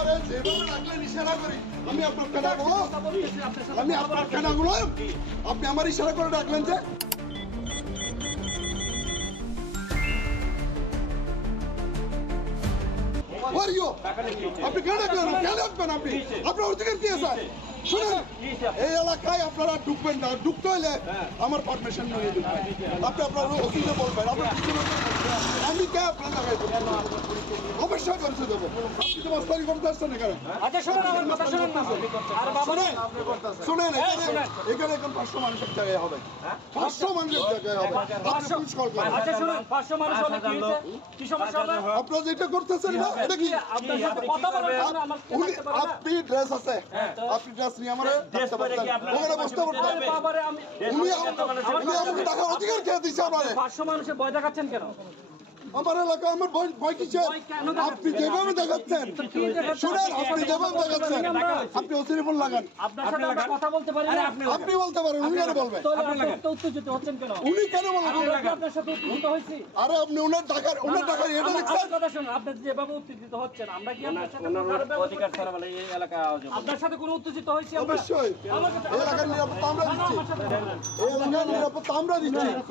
আমারে যেভাবে রাখলেন ইশারা করি আমি আপনার কেনাগুলো আমি আপনার কেনাগুলো আপনি আমার ইশারা করে রাখলেন যে আপনি কেন রাখলেন কেন রাখবেন আপনি আপনার অধিকার কি আছে শুনুন এই এলাকায় আপনারা ঢুকবেন না ঢুকতে হলে আমার পারমিশন নিয়ে ঢুকবেন আপনি আপনার অসুবিধা বলবেন আমি কে আপনার লাগাই অবশ্যই পরিচয় দেবো আপনি তো মাস্তারি করতে আসছেন এখানে শুনেন এখানে এখন 500 মানুষের জায়গায় হবে 500 মানুষের জায়গায় হবে আপনারা যেটা করতেছেন না এটা কি আপনি ড্রেস আছে আপনি ড্রেস নিয়ে আমার ওখানে বসতে পারতেন উনি আমাকে টাকার অধিকার খেয়ে দিচ্ছে আমারে 500 মানুষের ভয় দেখাচ্ছেন কেন? আমার এলাকা আমার ভয় কিসের আপনি যেভাবে দেখাচ্ছেন শুনেন আপনি যেভাবে দেখাচ্ছেন আপনি অসিরিফোন লাগান আপনার সাথে আমরা কথা বলতে পারি না আপনি বলতে পারেন উনি কেন বলবেন উত্তেজিত হচ্ছেন কেন? উনি কেন বলবেন আপনার সাথে উত্তেজিত হয়েছি আরে আপনি ওনার টাকার এটা দেখছেন কথা শুনুন আপনি যেভাবে উত্তেজিত হচ্ছেন আমরা কি আপনার সাথে অধিকার ছাড়া বলে এই এলাকা আপনার সাথে কোনো উত্তেজিত হয়েছি অবশ্যই এই এলাকার নিরাপত্তা আমরা দিচ্ছি এই এলাকার নিরাপত্তা আমরা দিচ্ছি